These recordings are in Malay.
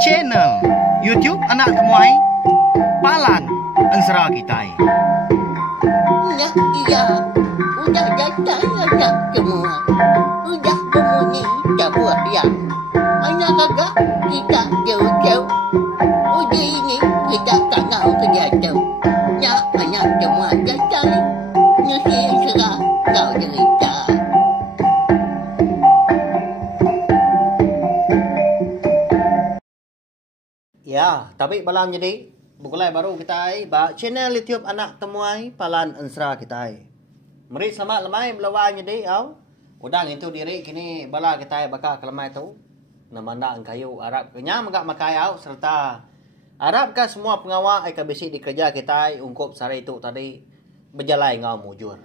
channel YouTube Anak Temuai Palan Ensera Kitai. Nah, iya, udah datang anak semua. Udah berbunyi sebuah yang anak kakak kita jauh-jauh. Uji ini kita tak mau kerja jauh. Ya, anak semua datang. Nusi serah kau cerita. Ya, tapi balam jadi bukulai baru kita channel YouTube Anak Temuai Palan Ensera kita. Mari selamat lemai belawan jadi udang itu diri kini bala kita bakal kelemai tu. Namanda kayu Arab kenya magak makai serta Arab ka semua pengawal ka bisi di kerja kita ungkop sare itu tadi berjalan ngau mujur.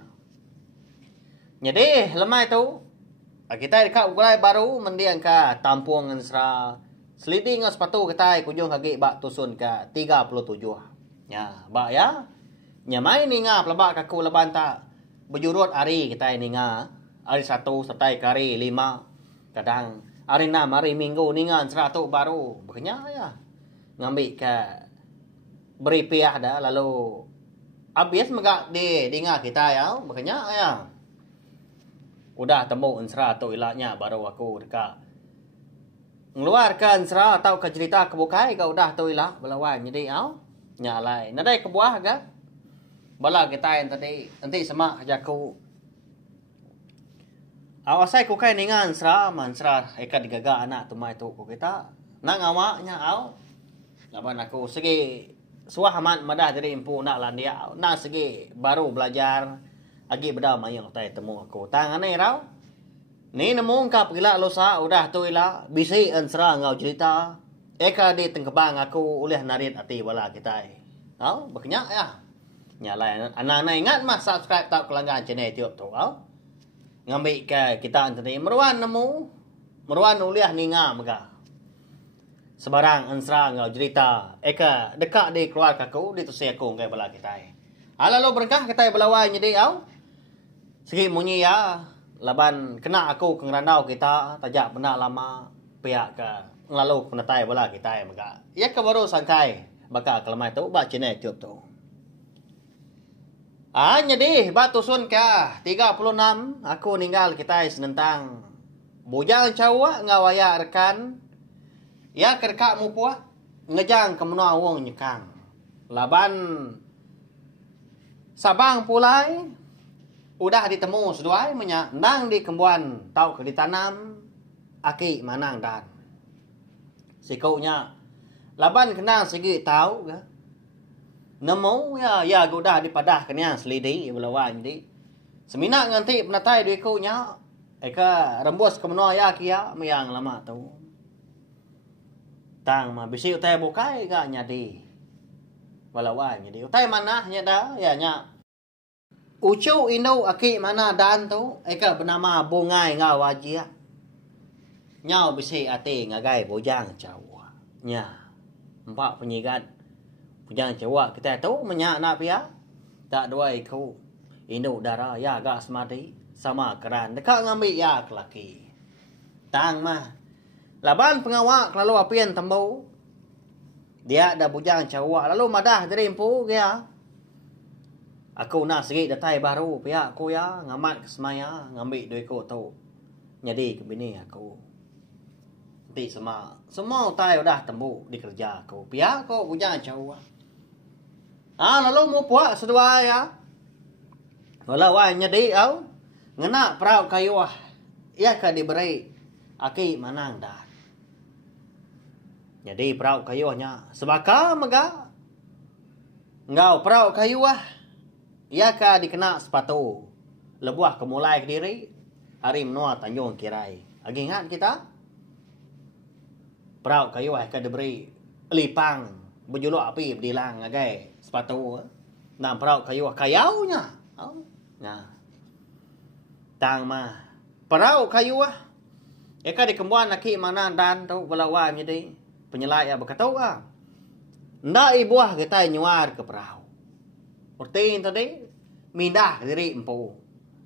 Jadi lemai tu kita dekat bukulai baru mendiang ka tampung Ensera seliding sepatu kita kunjung kaki bak tusun ke 37. Ya, bak ya. Nyamai ni nga pelabak kaku leban tak berjurut hari kita ni nga. Hari 1 sertai kari 5. Kadang hari 6 hari minggu ni nga 100 baru. Bekenya ya. Ngambil ke beri piah dah lalu habis megak di nga kita ya. Bekenya ya. Udah temu 100 ilaknya baru aku dekat ngeluarkan serah atau ke cerita kebukai kau dah tu ilah belawan jadi nyalai nadai ke buah ga bala kita yang tadi nanti semak jaku awasai ku kai ningan serah man serah eka digaga anak tu mai tu ku kita nang awaknya laban aku segi suah amat madah jadi impu nak landia nak segi baru belajar lagi beda mayang tai temu aku tanganai rau. Ni nemu kap gila losa udah tu ila bisi Ensera ngau cerita eka di tengkebang aku oleh narit ati bala kita. Bekenya ya. Nyalai anak-anak ingat mah subscribe tak kelanggan channel YouTube tu. Ngambil ke kita tadi meruan nemu meruan uliah ninga mega. Sebarang Ensera ngau cerita eka dekat di keluarga aku di tu aku ngai bala kita. Lalu berkah kita belawan jadi segi munyi ya. Laban kena aku ke ngerandau kita tajak benar lama pihak ke ngelalu penetai bola kita maka ya ke baru sangkai bakal kelemai tu bak channel YouTube tu jadi batu sun ke 36 aku ninggal kita senentang bujang cawa ngawaya rekan ya kerka mu puak ngejang ke menua wong nyekang laban sabang pulai udah ditemu seduai nang di kembuan tau ke ditanam aki manang dan sikaunya laban kenang segi tahu ke nemu ya udah dipadah kena selidi belawan jadi seminak nganti penatai duikunya eka rembus ke menua ya kia mayang lama tu tang ma bisi utai bukai ga nyadi belawan jadi utai mana dah ya nya ucu indo aki mana dan tu eka bernama bongai ngau wajia nyau bisi ate ngagai bojang cawa nya empat penyigat bojang cawa kita tu menyak nak pia tak dua iku indo darah ya agak semati sama keran dekat ngambil ya kelaki tang mah laban pengawak lalu apian tembau dia ada bojang cawa lalu madah dari empu dia aku nak sikit datai baru pihak aku ya ngamat ke semaya ngambil duit aku tu jadi ke bini aku nanti semua utai udah tembuk di kerja aku pihak aku punya jauh lalu mau puak sedua ya walau jadi ngena perahu kayu ya ka diberi aki manang dah jadi perahu kayunya sebaka mega ngau perahu kayu ia ka dikena sepatu lebuah kemulai ke diri hari menua Tanjung Kirai lagi ingat kita perahu kayu ka diberi lipang berjuluk api berdilang agai sepatu dan perahu kayu kayaunya nah tang mah perahu kayu eka dikembuan laki mana dan tu belawan jadi penyelai berkata ndak ibuah kita nyuar ke perahu Ortin tadi mindah diri empu.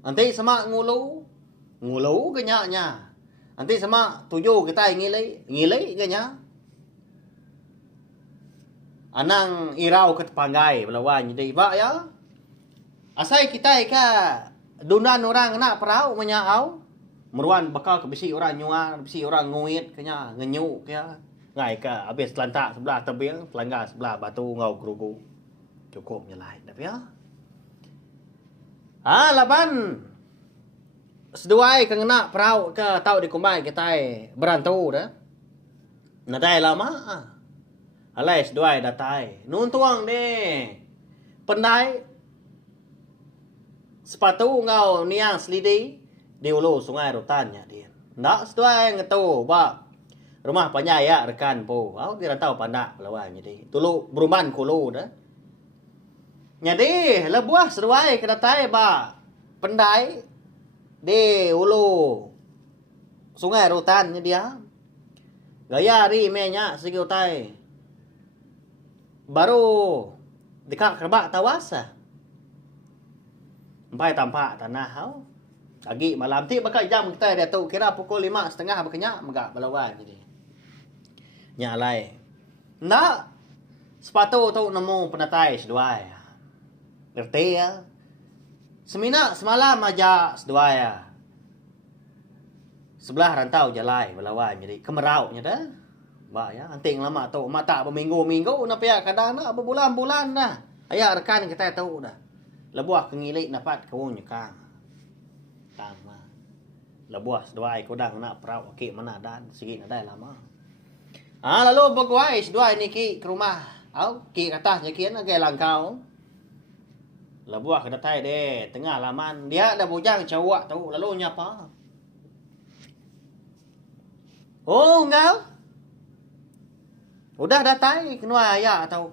Nanti semak ngulu kenyaknya. Nanti sama tujuh kita ngilai kanya. Anang irau ke tepanggai belawan jadi ba ya. Asai kita ka dunan orang nak perau menyau. Meruan bakal ke bisi orang nyua, bisi orang nguit kanya ngenyu kaya. Ngai ka habis lantak sebelah tebing, pelanggar sebelah batu ngau gerugu. Cukup nyelai dah ya. Laban seduai ke ngena perau ke tau di kumbai kita berantu dah. Nadai lama. Alai seduai datai. Nun tuang ni. Pendai sepatu ngau niang selidi di ulu sungai Rotannya dia. Ndak seduai ngetu ba rumah panyaya rekan po. Au dia tahu pandak lawan jadi. Tulu beruman kulu dah. Jadi lebuah seduai ke datai ba pendai di ulu sungai Rotannya dia. Gaya ri menya segi utai. Baru dekat kerbak tawasa. Sampai tampak tanah hau. Lagi malam ti bakal jam kita dia tu kira pukul 5:30 berkenyak megak belawan jadi. Nyalai. Nak sepatu tu nemu penatai seduai. Ngerti ya? Semina semalam aja seduai ya. Sebelah rantau jalai belawan jadi kemeraunya dah. Ba ya, anting lama tu mata berminggu-minggu na pia kadang nak berbulan-bulan dah. Ayah rekan kita tahu dah. Lebuah kengilik dapat kau nyekang. Tama. Lebuah seduai kodang nak perau okey mana dan segi ada lama. Lalu berguai seduai ni ki ke rumah. Au ki atas nyakian agak langkau. Lebuah ke datai de tengah laman dia dah bujang cawak tahu lalu nyapa. Oh, engkau? Udah datai kenua ayah atau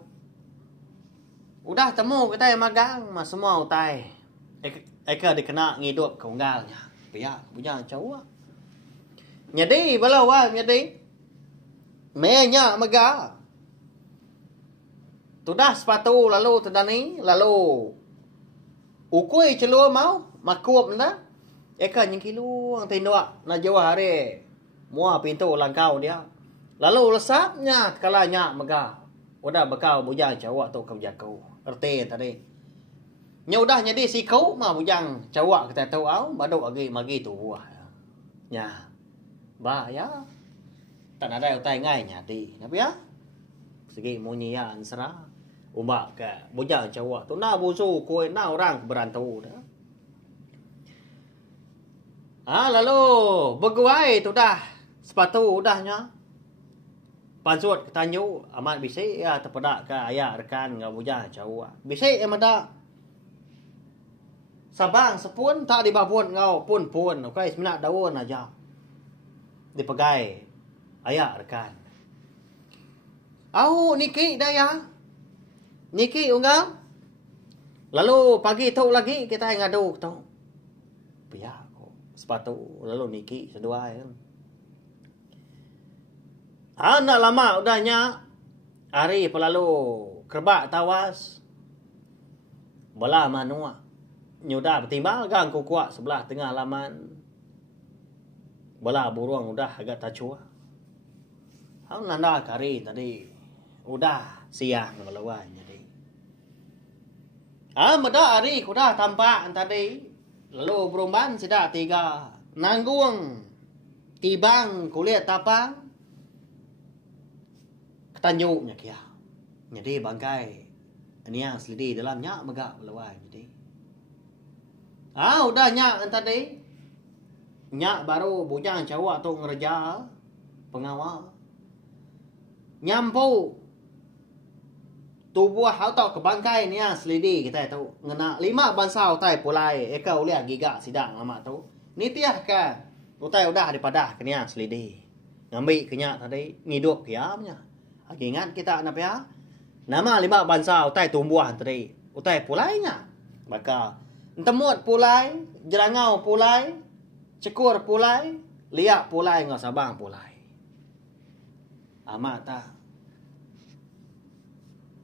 udah temu kita magang mas semua utai. Eka dikena ngidup keunggalnya. Biar punya cawak. Nyadi balawa nyadi. Menya maga. Tudah sepatu lalu tedani lalu ukui celua mau makup nda. Eka nyengkiluang tindok na Jawa hari. Mua pintu langkau dia. Lalu lesapnya kalanya megah. Udah bekal bujang cawak tu kemjakau. Erti tadi. Nya udah jadi si kau mah bujang cawak kita tahu au baduk agi magi tu buah. Nya. Ba ya. Tak ada utai ngai nyadi. Tapi ya. Segi munyian serah. Umbak ke bujang cawak tu na busu koi na orang berantu dah. Lalu berguai tu dah. Sepatu udahnya. Pansut ketanyu amat bisik ya terpedak ke ayah rekan ngau bujang cawak. Bisik yang ada. Sabang sepun tak dibabun ngau pun. Okey seminat daun aja. Dipegai ayah rekan. Au niki dah ya. Niki unggal. Lalu pagi tu lagi kita ngadu tu. Biar sepatu lalu niki seduai kan. Nak lama udahnya hari pelalu kerbak tawas bala manua nyudah bertimbal gang kukuak sebelah tengah laman bala burung udah agak tacua. Nanda kari tadi udah siang melawan jadi. Meda hari kudah tampak tadi lalu berumban sidak 3 nanggung tibang kulit tapang ketanjuknya kia. Jadi bangkai ini yang selidi dalamnya megak melawan jadi. Udah nyak tadi. Nyak baru bujang cawak tu ngerja pengawal. Nyampu tubuh atau ke bangkai ni yang selidi kita tu ngena 5 bansau tai pulai eka uliah giga sidang lama tu. Ni tiah kan. Utai udah daripada ke ni yang selidi. Ngambil kenyak tadi ngidup kiamnya. Ingat kita apa ya? Nama 5 bansau utai tumbuh tadi. Utai pulainya. Maka temut pulai, jerangau pulai, cekur pulai, liak pulai ngau sabang pulai. Amat tak.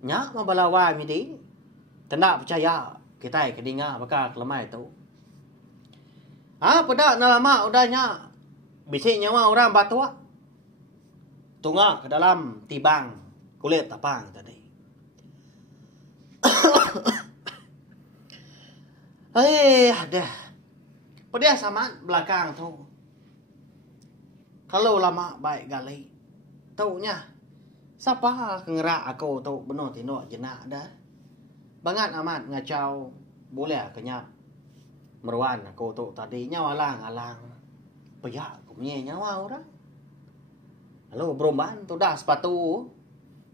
Nyak mabalawan midi. Tendak percaya kita kedinga bakal kelemai tu. Pada nak lama udahnya Bisik nyawa orang batua. Tunggak ke dalam tibang kulit tapang tadi. Ada. Pada sama belakang tu. Kalau lama baik gali. Taunya. Siapa ngerak aku tu benar tino jenak dah. Bangat amat ngacau. Boleh kenyap. Meruan aku tu tadi nyawa alang-alang. Payak aku punya nyawa orang. Lalu berumban tu dah sepatu.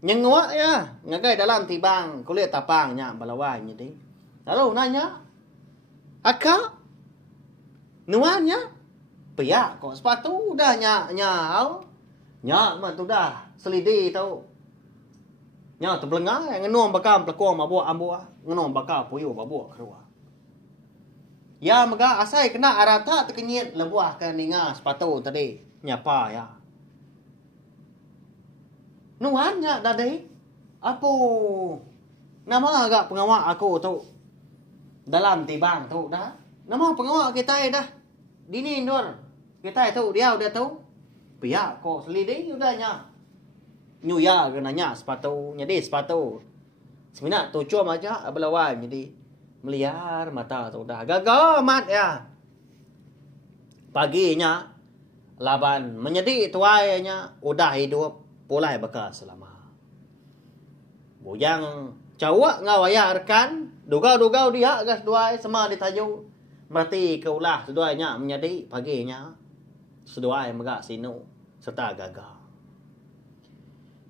Nyengwak ya. Ngagai dalam tibang kulit tapangnya balawan jadi. Lalu nanya. Akak? Nuannya? Payak kok sepatu dah nyak. Nyak mah tu dah selidi tau. Nyak tu belengai. Ngenuang bakal pelakong mabuk ambuah. Ngenuang bakal puyuh mabuk keluar. Ya mega asai kena arata terkenyit lebuah ke ninga sepatu tadi. Nyapa ya. Nuannya tadi. Apa? Nama agak pengawak aku tu. Dalam tibang tu dah. Nama pengawak kita dah. Dini nur. Kita tu dia udah tahu. Pihak kok selidih udahnya. Nyuya ke nanya sepatu. Jadi sepatu. Sebenarnya tu cuma aja belawan jadi. Meliar mata tu dah. Gagal mat ya. Paginya. Laban menjadi tuainya. Udah hidup. Pulai bekas selama. Bujang cawak ngawaya rekan. Dugau-dugau dia gas duai. Sama ditajuk. Berarti keulah seduainya menjadi paginya. Seduai megak sinu. Serta gagal.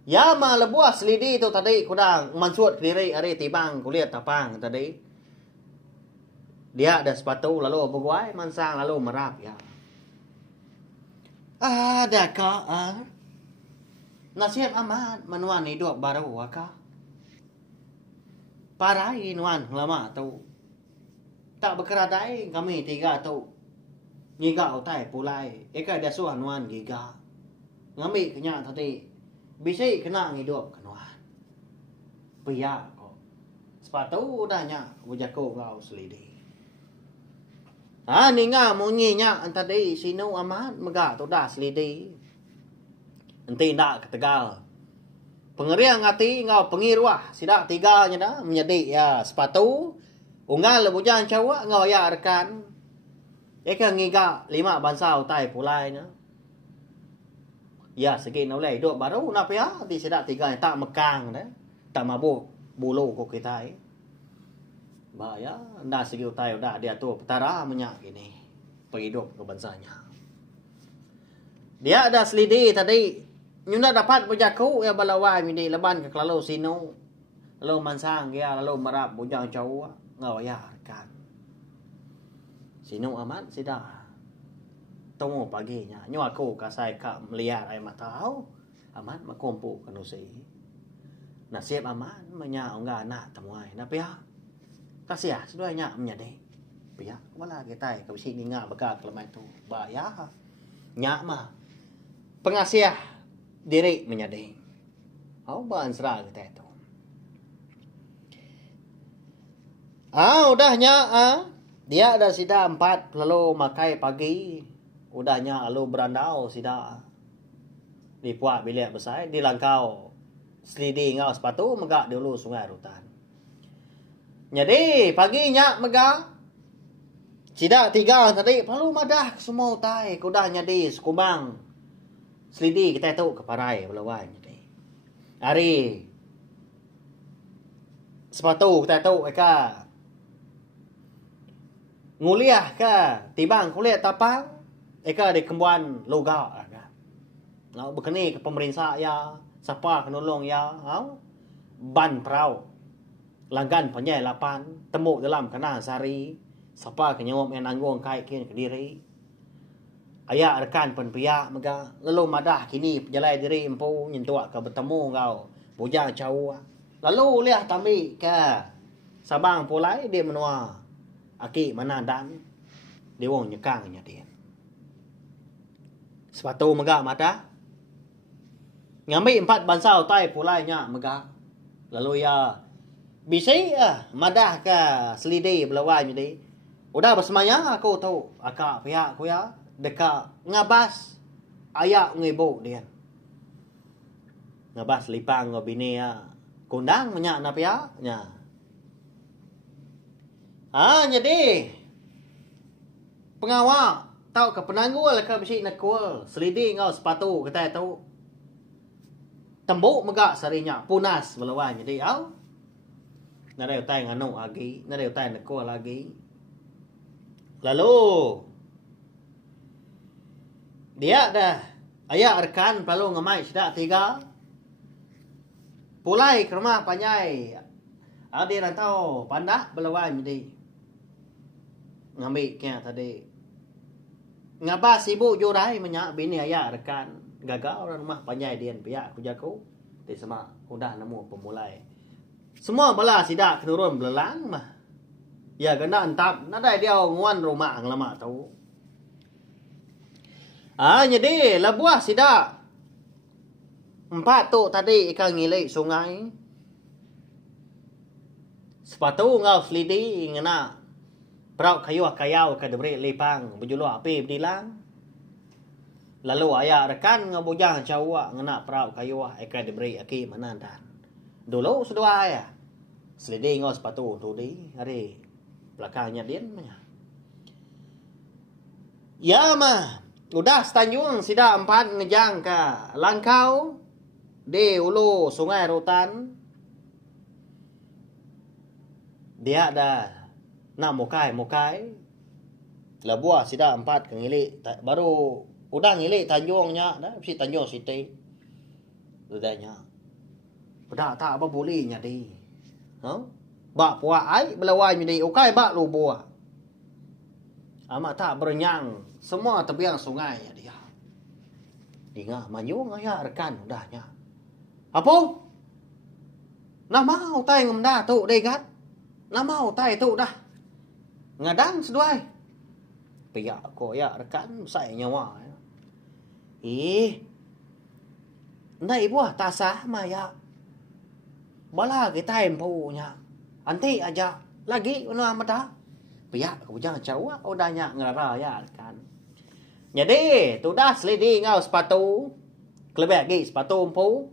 Ya ma lebuah selidi tu tadi. Kudang mansut diri hari tibang kuliah tapang tadi. Dia ada sepatu lalu berguai mansang lalu merap ya. Adakah nasib amat menuan hidup baru akak? Parai nuan lama tu. Tak berkeradai kami tiga tu. Ngiga utai pulai. Eka ada suah nuan giga. Ngambil kenyak tadi. Bisa kena hidup kenuan. Biar kok. Sepatu udahnya bujaku kau selidi. Ni nga munyinya tadi sino amat mega tu dah selidi. Enti nak ketegal. Pengeriang hati ngau pengiruah sidak tiganya dah menjadi ya sepatu unggal lebujang cawak ngau ya rekan. Eka ngiga 5 bansa utai pulainya. Ya segi nolai hidup baru napa ya di sidak tiganya tak mekang dah. Tak mabuk bulu ko kita. Bahaya, dah segi utai udah dia tu petara menyak ini. Penghidup ke bansanya. Dia ada selidi tadi. Nyuna dapat bujaku ya balawan ini leban ke lalu sino. Lalu mansang ya lalu merap bujang cawak ngawayarkan. Sino amat sidah. Tunggu paginya. Nyu aku kasai ka melihat air mata. Amat makumpu kanusi. Nasib amat menyak enggak anak temuai. Napa ya? Kasih ya, seduanya menjadi. Pihak, wala kita kau sini ngak bekal kelemah itu. Bahaya. Nyak mah. Pengasih diri menjadi. Bahan serah kita itu. Udahnya. Dia ada sida 4 lalu makai pagi. Udahnya lalu berandau sida. Dipuak bilik besar. Dilangkau. Selidi ngau sepatu. Megak dulu sungai rutan. Jadi paginya mega. Sida 3 tadi. Perlu madah semua utai. Kudah jadi sekubang. Selidi kita tu keparai belawan. Jadi. Hari. Sepatu kita tu. Eka. Nguliah ke. Tibang kuliah tapang. Eka di kembuan logau. Berkeni ke pemerintah ya. Siapa kenolong ya. Ban perau. Langgan penyai 8. Temu dalam kena sari. Siapa kenyawam yang nanggung kai kini ke diri. Ayak rekan penpiak mega. Lalu madah kini penjalai diri empu. Nyentuak ke bertemu kau. Bujang cawa. Lalu lihat tambi ke. Sabang pulai dia menua. Aki mana dan. Dia wong nyekangnya dia. Sepatu mega mata. Ngambil 4 bansa utai pulainya mega. Lalu ya. Bisa madah ke selidi belawan jadi. Udah bersemaya aku tahu. Akak pihak aku ya. deka ngabas ayak ngibo dian. Ngabas lipang ngobini ya kundang menyak napia nya. Jadi pengawal tau ke penanggul ke besi nakul selidi ngau sepatu kata tu tembuk megak sarinya punas melawan jadi au nadai utai nganu lagi nadai utai nakul lagi lalu dia dah ayah rekan lalu ngamai sudah 3 pulai ke rumah panyai dia rantau pandak melawan jadi ngambil kaya tadi ngapa sibuk jurai menyak bini ayah rekan gagal orang rumah panjai dian pihak kujaku di sama udah nemu pemulai semua bala sidak kenurun belelang mah ya kena entap nadai dia nguan rumah lama tahu jadi lebuah sidak 4 tu tadi ikan ngilik sungai sepatu ngau selidi ngena Perau kayau ke debri lipang berjulu api berdilang. Lalu ayah rekan ngebujang cawa ngena perau kayau ke debri aki menandan. Dulu sudah ayah. Selidi ngau sepatu tu di hari belakangnya dia. Ya mah udah setanjung sida 4 ngejang ke Langkau di ulu sungai Rutan. Dia ada nak mokai labuah sida 4 ke ngilik baru udah ngilik tanjungnya dah si tanjung siti udahnya udah tak apa boleh nya di bak puak ai belawai di ukai bak lu buah amat tak berenyang semua tepian sungai ya dia dinga manyung ya rekan udahnya apa nak mau tai ngemda tu dei gat nak mau tai tu dah ngadang seduai pihak ko ya rekan saya nyawa nai buah tasah maya bala kita empunya anti aja lagi una mata pihak ko jangan cawa udahnya ngerara ya rekan jadi tu dah selidi ngau sepatu kelebek lagi sepatu empu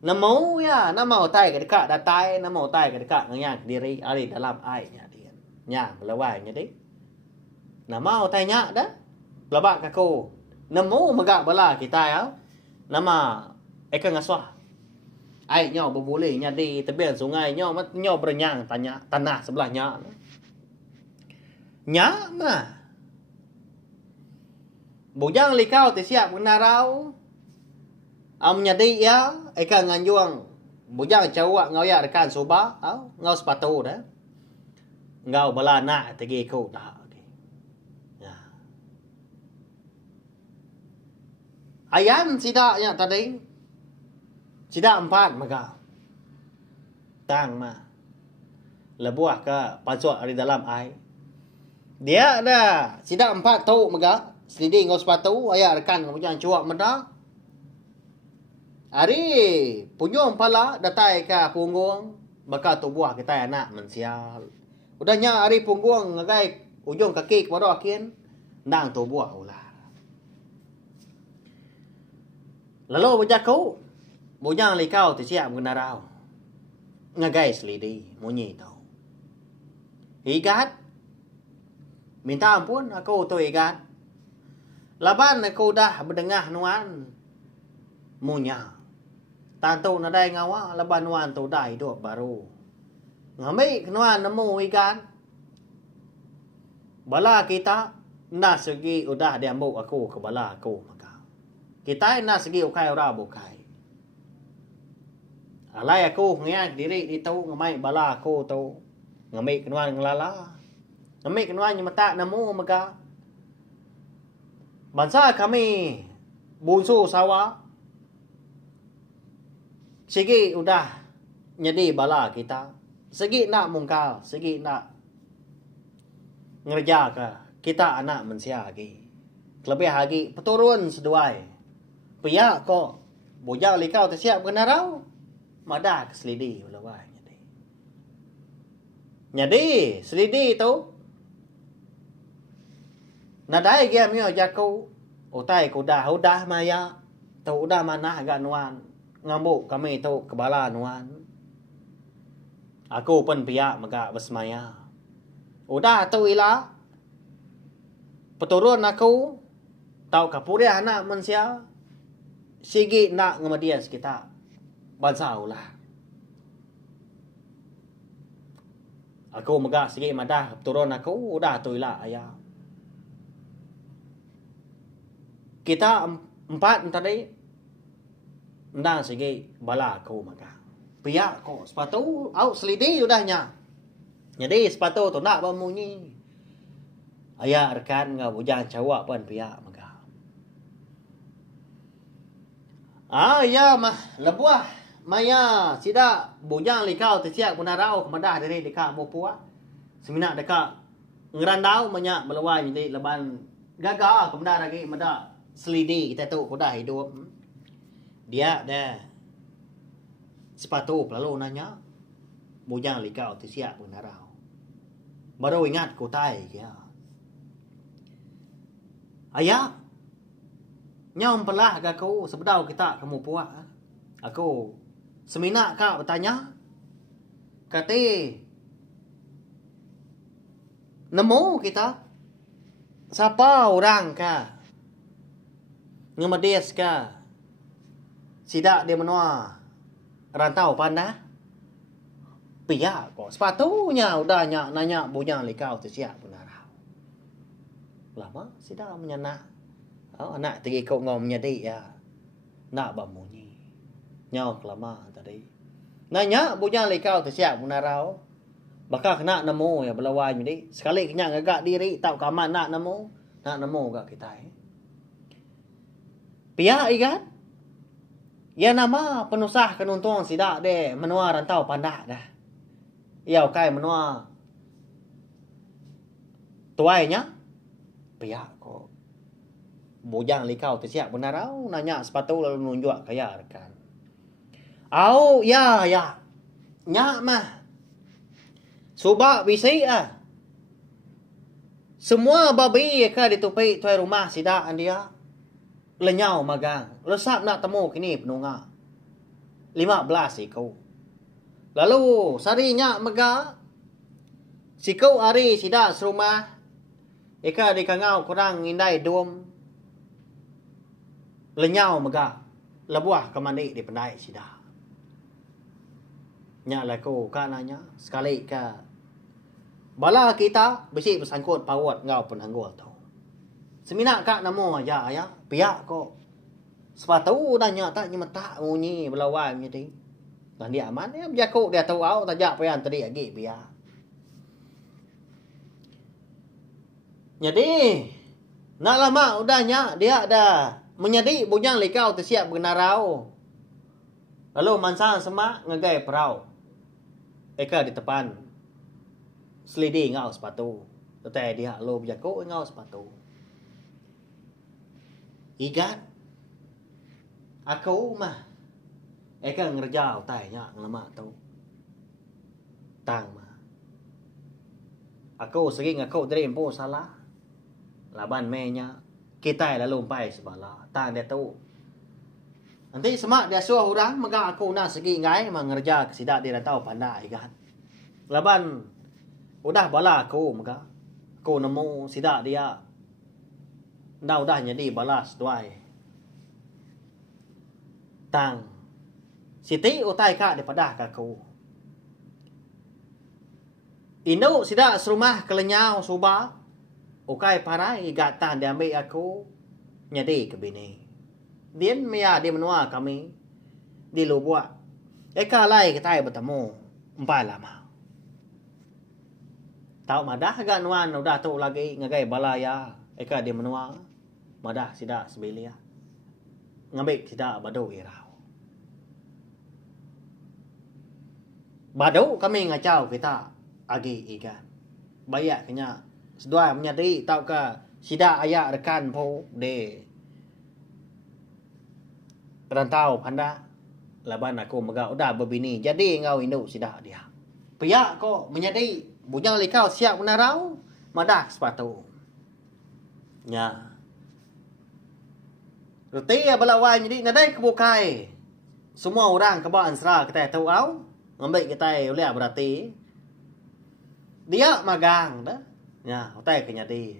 nemu ya nama tai ke dekat datai nama tai ke dekat ngayang diri ari dalam airnya nya melawai nya di nama tanya dah belabak kaku nemu megak bala kita ya nama eka ngaswah ai nyo berbulih nya di tepian sungai nyo berenyang tanya tanah sebelahnya nya mah bujang likau ti siap menarau nya di ya eka nganjuang bujang cawak ngau rekan soba ngau sepatu dah ngau bala nak tegi ko dah ya ayan sidaknya tadi sidak 4 maka tang mah lebuah ke pacok di dalam air dia ada sidak 4 tu maka selidi ngau sepatu ayah rekan ngau cuak meda hari punyong pala datai ka punggung baka tubuh kita anak mensial udahnya hari punggung ngagai ujung kaki kepada akin nang tu buah ulah lalu berjaku bujang likau ti siap genarau ngagai selidi munyi tau igat minta ampun aku tu igat laban aku dah berdengah nuan munya tantu nadai ngawa laban nuan tu dah hidup baru ngambil kenuan nemu ikan bala kita nak segi udah diambuk aku ke bala aku maka kita nak segi ukai ora bukai alai aku ngiak diri itu ngamai bala aku tu ngambil kenuan ngelala ngambil kenuan nyemata nemu maka bangsa kami bunsu sawa segi udah jadi bala kita segi nak mungkal, segi nak ngerja ke kita anak manusia lagi. Lebih lagi peturun seduai. Pihak ko bujang likau tersiap kenarau madah ke selidi ulawai jadi. Jadi selidi tu Nadai game yo jaku. Utai udah maya. Tau udah mana agak nuan. Ngambuk kami tu kebala nuan. Aku pun pihak megak bersemaya. Udah tu ila. Peturun aku. Tau kapuriah anak manusia. Sigi nak ngemadias kita. Bansau lah. Aku megak sigi madah. Peturun aku. Udah tu ila ayah. Kita empat tadi ndang segi bala aku maka pihak kok sepatu out selidi udahnya jadi sepatu tu nak bemunyi ayah rekan ngau bujang cawak pun pihak maka ya mah lebuah maya sida bujang likau tersiak punarau kemadah dari dekat mupua semina dekat ngerandau banyak melawai jadi leban gagal kemudian lagi medak selidi kita tu kuda hidup. Dia dah sepatu lalu nanya bujang likau tu siap pun narau. Baru ingat ku tai dia. Ayah nyom pelah aku sebedau kita kamu puak. Aku semina kau bertanya. Kata nemu kita siapa orang kah? Ngemades ka sidak dia menua rantau pandah pihak kok sepatunya udah nanya bujang likau tu siap punarau lama sidak menyana anak tegi kau ngom nyadi ya nak bamunyi nyau lama tadi nanya bujang likau tu siap punarau bakal kena nemu ya belawai jadi sekali kena ngagak diri tau kaman nak nemu gak kita pihak ikan ya nama penusah kenuntung sidak de menua rantau pandak dah ya kai menua tuainya pihak kok bujang likau tu siap benarau nanya sepatu lalu nunjuk kaya rekan ya nyak mah subak bisi semua babi ka ditupai tuai rumah sidak dia lenyau magang. Lesap nak temu kini penunga. 15 ikau. Lalu sarinya mega. Sikau hari sidak serumah. Eka di kangau kurang indai dum. Lenyau mega. Lebuah kemandi di pendai sidak. Nyak laku kananya. Sekali ka. Bala kita besi bersangkut pawat ngau pun hanggul tau. Semina kak namo aja ayah pihak kok sepatu nanya tak nyemata munyi belawai jadi dan dia aman ya berjaku dia tahu au tajak pian tadi lagi biar jadi nak lama udahnya dia ada menjadi bujang likau tersiap benarau lalu mansang semak ngegai perau eka di depan selidi ngau sepatu tetapi dia lo berjaku ngau sepatu ikan aku mah eka ngerjau tanya ngelama tu tang mah aku sering aku dari empu salah laban menya kita lalu pai sebala tang dia tu nanti semak dia suruh orang maka aku nak segi ngai mengerja sidak dia tahu pandai ikan laban udah bala aku maka aku nemu sidak dia dah jadi balas tuai. Tang. Siti utai kak daripada kaku. Inu sidak serumah kelenyau subah. Ukai parai gatan dia ambil aku. Nyadi ke bini. Dian mea dia menua kami. Di lubuak. Eka lai kita bertemu. 4 lama. Tahu madah agak nuan udah tu lagi ngagai balaya. Eka dia menua. Madah sidak sebelia. Ngambil sidak badu irau. Badu kami ngacau kita agi ikan. Bayak kenya. Sedua menyadari tahu ke sidak ayak rekan po de rantau panda. Laban aku megak udah berbini. Jadi ngau induk sidak dia. Piyak kok menyadari bujang likau siap menarau. Madah sepatu. Ya. Reti balawan jadi nadai kebukai. Semua orang ke bawah ansra kita tahu au. Ngambil kita oleh berarti. Dia magang dah. Ya, utai ke nyadi.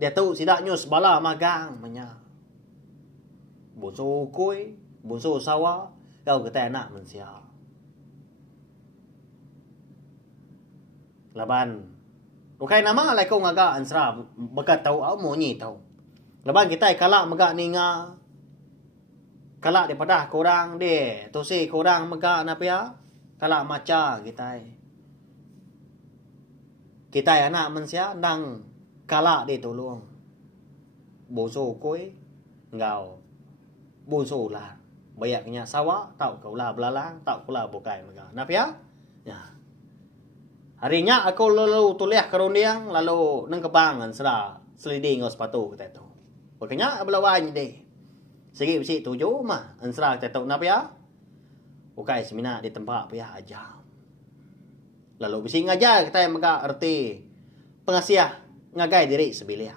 Dia tahu sidak nyus bala magang menya. Bonso koi, bonso sawa, kau kita nak mensia. Laban. Ukai nama lai kau ngaga ansra bekat tahu au mo nyi tahu. Laban kita kalak megak ninga. Kalak daripada korang de, tosi korang megak napa ya? Kalak maca kita. Kita anak mensia nang kalak de tolong. Bonso koi ngau. Bonso lah. Bayaknya sawa, tau kau lah belalang, tau kau lah bukai megak. Napa ya? Ya. Harinya aku lalu tuliah keruniang lalu nang kebangan sera seliding ngos sepatu kita tu. Makanya belawan ni. Segi besi tujuh mah ansra kita tu napa ya? Bukai semina di tempat payah ajar. Lalu besi ngajar kita yang megak erti pengasiah ngagai diri sebilia.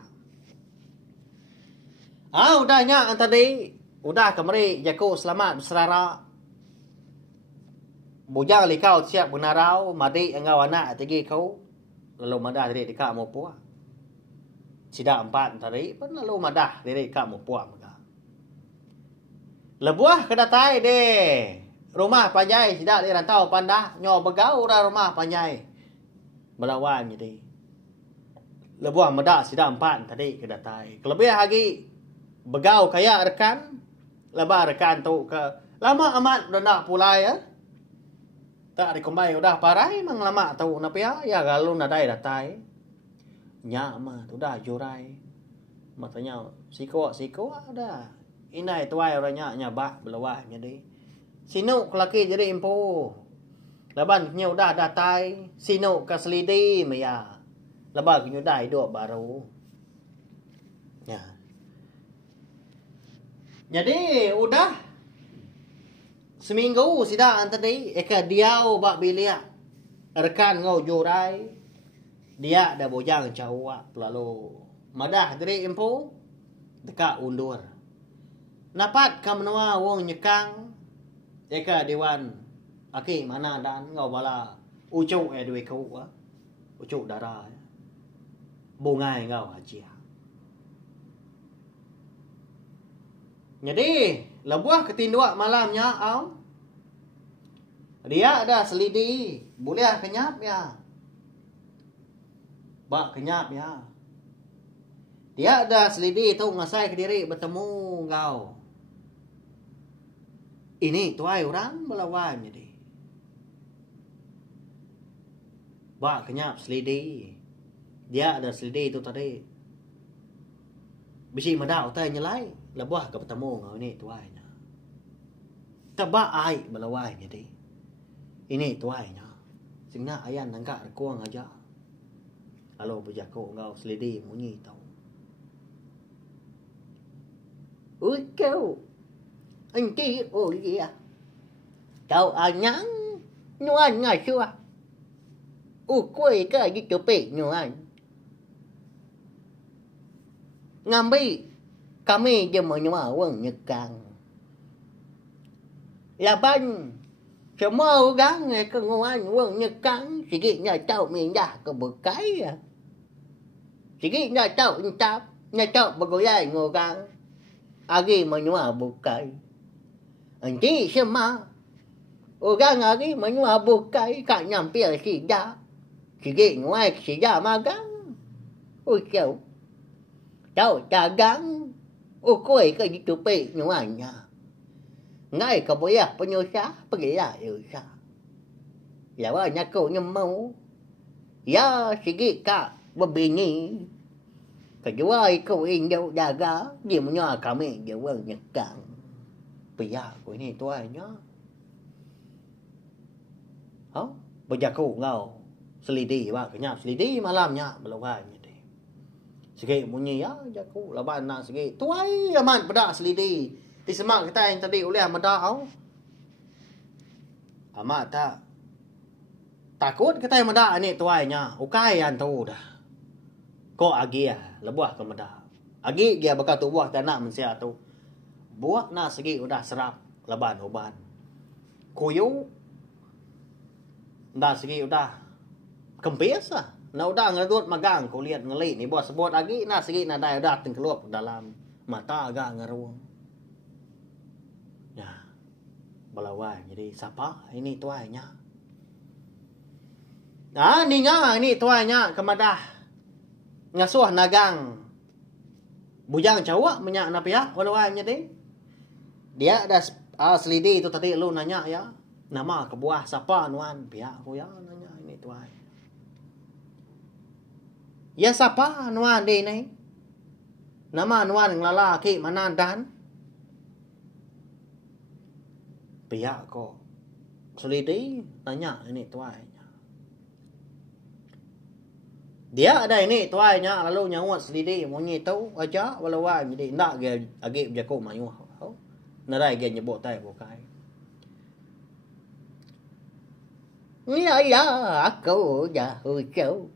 Udahnya tadi udah kemari jaku selamat berserara. Bujang likau siap benarau madi engau anak tegi kau lalu madah diri dekat mau puak. Sidak empat tadi pun lalu madah diri dekat mau puak maka. Lebuah kedatai de rumah panjai sidak di rantau pandah nyo begau dah rumah panjai. Melawan jadi. Lebuah madah sidak empat tadi kedatai. Kelebih lagi begau kaya rekan. Lebah rekan tu ke lama amat dah pulai ya. Tak dikombai udah parai mang lama tahu napa ya ya galun nadai datai. Nya mah udah jurai. Matanya siko dah. Inai tuai orangnya nyabak belawah jadi. Sino kelaki jadi impo. Laban nya udah datai, sino ka selidi maya. Laban nya udah hidup baru. Ya. Jadi udah seminggu sida antadi eka diau bak bilia. Rekan ngau jurai. Dia dah bojang cawak lalu madah diri impu dekat undur. Napat ka menua wong nyekang eka dewan aki mana dan ngau bala ucuk dua kau ucuk darah. Bungai ngau haji. Jadi lebuah ketinduk malamnya au. Dia ada selidi, boleh kenyap ya. Bak kenyap ya. Dia ada selidi tu ngasai ke diri bertemu kau. Ini tuai orang melawan jadi. Bak kenyap selidi. Dia ada selidi tu tadi. Bisi madau tay nyelai, lebuah ke bertemu kau ini tuainya. Tebak ai melawan jadi. Ini tuainya. Singna ayan nangka rekuang aja. Kalau berjaku kau selidi munyi tau. Kau. Anh kia ôi kìa. Cậu nhắn như anh ngày xưa. Quay cái gì chỗ bị như anh. Ngambi kami je menyuawang nyekang. Laban semua orang ke nguan wang nyekang sikitnya tahu mindah ke bekai ya. Sikitnya tahu entap, nya tahu bergoyang orang. Agi menyuah bekai. Anti semua orang agi menyuah bekai kat nyampir sida. Sikit nguai sida magang. Kau tahu dagang. Koi ke gitu pe nyuanya. Ngay ka boleh penyusah pergi lah usah. Ya banyak kau nyemau. Ya sikit kak berbini. Kedua kau injau jaga. Dia menyuah kami dia orang nyekang. Pihak aku ini tuanya. Berjaku kau. Selidi bak kenyap selidi malamnya belawai. Sikit bunyi ya jaku laban nak sikit. Tuai aman pedak selidi. Di semak kita yang tadi oleh medau. Amat tak. Takut kita yang medau ni tuainya. Ukai yang tahu dah. Kok agi ya lebuah ke medau. Agi dia bakal tu buah tanah mensia tu. Buah na segi udah serap leban uban. Kuyu na segi udah kempis lah. Na udah ngerut magang ku lihat ngeli ni buat sebut lagi na segi na dai udah tengkelup dalam mata agak ngeruang. Ya. Balawai jadi siapa ini tuainya. Nah, ini tuainya kemadah. Ngasuh nagang. Bujang cawak menyak na pihak balawai jadi. Dia ada selidi itu tadi lu nanya ya. Nama kebuah siapa nuan pihak aku ya nanya ini tuai. Ya siapa nuan di ni? Nama nuan ngelalaki mana dan? Pihak kok. Selidi nanya ini tuainya. Dia ada ini tuainya lalu nyawat selidi monyi tahu aja walawai jadi ndak ge agi jago mayu. Narai ge nyebut tai bukai. Ya aku jauh jauh.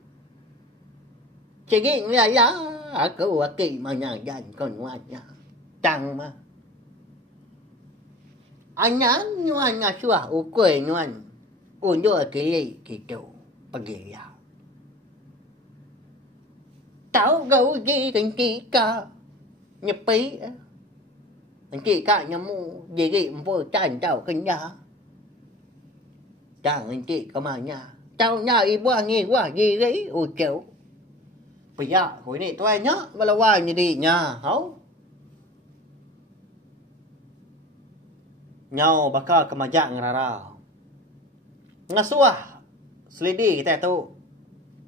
Sige ya aku aki manyagan kon wanya. Tang ma. Anyan nuan ngasua ukoi nuan. Unyo kili gitu. Pergi ya. Tahu gau gi kan ka. Nyepi. Kan ka nyamu gi mpo chan tao kan ya. Chàng chị có mà nhà. Tao nhà y bua nghi quá gì đấy. Ôi kiểu. Bây giờ hồi này tôi nhá. Và là hoài như đi nhà. Hấu. Nhau bakal kemajak ngerara. Ngasuah. Selidi kita tu.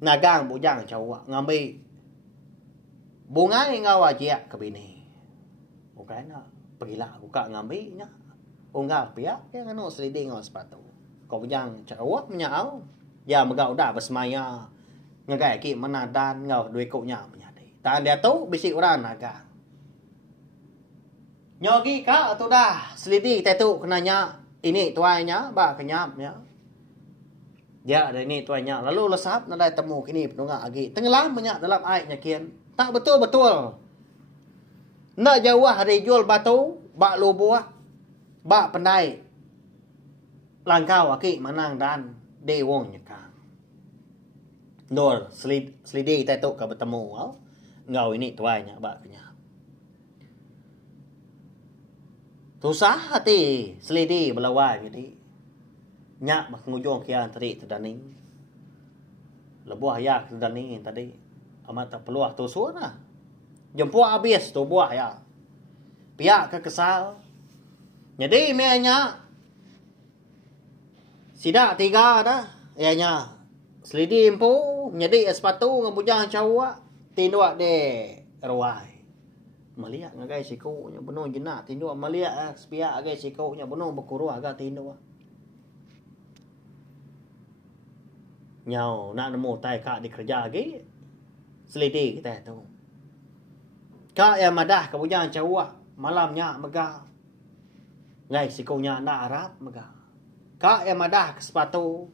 Nagang bujang cawak. Ngambil. Bungai ngawa jia ke bini. Bukan nak. Pergilah buka ngambil nya. Unggah pihak. Dia kan nak selidi ngawa sepatu. Kau bujang cawak menyau. Ya megau dah bersemaya. Ngagai ki mana dan ngau duit kau nya menyadi. Tak dia tu bisik orang nagang. Nyogi ka tu dah selidi tetu kenanya ini tuainya ba kenyapnya. Dia ada ini tuainya lalu lesap nadai temu kini penungak agi tenggelam banyak dalam air nyakian. Tak betul-betul. Nak jauh hari jual batu ba lubuah ba pendai langkau aki manang dan dewong nyekang. Nur selidi tetu ka bertemu ngau ini tuainya ba kenyap. Tusah hati selidi belawai jadi. Nyak mak ngujung kian tadi terdaning. Lebuah ya terdaning tadi. Amat tak peluah tu suara. Jemput habis tu buah ya. Pihak ke kesal. Jadi mianya sidak tiga dah. Ianya selidi empu. Jadi sepatu ngabujang cawak. Tinduak de ruai. Melihat ngagai siku nya benuh jenak tindu melihat sepia agai siku nya benuh berkuru agak tindu. Nyau nak nemu tai kak di kerja lagi. Selidi kita tu. Kak yang madah kebujang cawak malamnya megah. Ngai siku nya nak Arab megah. Kak yang madah ke sepatu.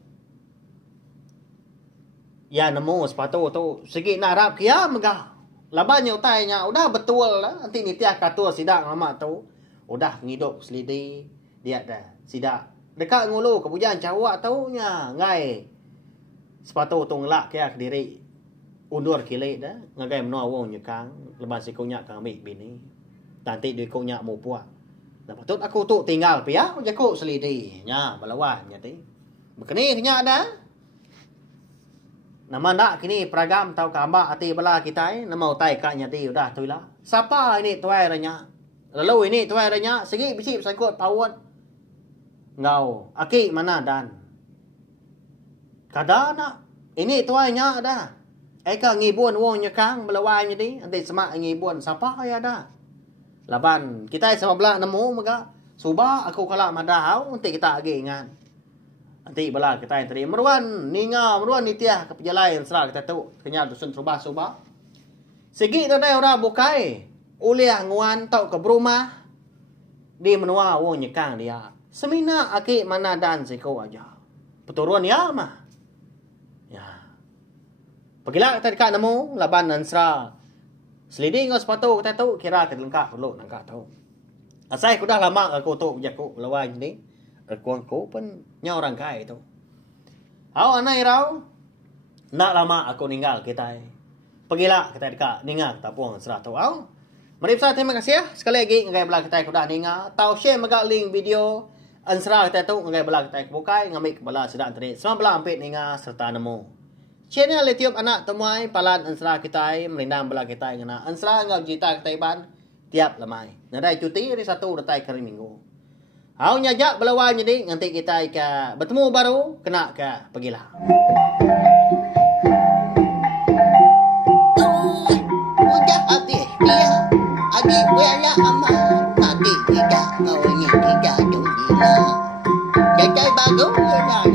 Ya nemu sepatu tu segi nak Arab kia megah. Laban yang tanya udah betul lah. Nanti ni tiap katua sidak lama tu. Udah ngidup selidi. Dia dah sidak. Dekat ngulu kebujang cawak tu nya. Ngai. Sepatu tu ngelak kia ke diri. Undur kilik dah. Ngagai menua wong nyekang. Leban si kunyak kami bini. Nanti dia kunyak mau puak. Nah patut aku tu tinggal pihak. Jakuk selidi. Nya balawan jadi. Bekeni kenyak dah. Nama nak kini peragam tau kambak hati bala kita nama utai kaknya di udah tu lah. Siapa ini tuai ranya? Lalu ini tuai ranya segi bisip sangkut pawon. Ngau aki mana dan? Kada nak ini tuainya dah. Eka ngibun wong nyekang belawai jadi nanti semak ngibun siapa ya dah. Laban kita sama belah nemu maka subah aku kalak madahau nanti kita agi ingat. Nanti bala kita yang tadi meruan ninga meruan nitiah ke pejalan serah kita tu kenyal dusun subah-subah. Segi tu dah orang bukai. Uliah nguan tau ke berumah. Di menua wong nyekang dia. Semina aki mana dan siko aja. Peturun ya mah. Ya. Pergilah kita dekat nemu laban dan serah. Seliding kau sepatu kita tu kira ke lengkap dulu nak tahu. Asal aku dah lama aku tu jago lawan ni. Aku pun nya orang kaya tu. Au anai rau. Nak lama aku ninggal kita. Pergilah kita dekat ningal tapuang serah tu. Au. Mari besar terima kasih ya. Sekali lagi ngai belah kita aku dah ningal. Tau share megak link video ansra kita tu ngai belah kita bukai ngamik kepala sedang tadi. Semua belah ampit ningal serta nemu. Channel YouTube anak temuai palan ansra kita merindam belah kita ngana ansra ngau jita kita ban tiap lemai. Nadai cuti hari satu detai hari minggu. Au nyajak belawan jadi nanti kita ke bertemu baru kena ke pergilah. Udah habis dia. Adik bela amal. Adik tidak kau ini tidak dulu. Jadi bagus lah.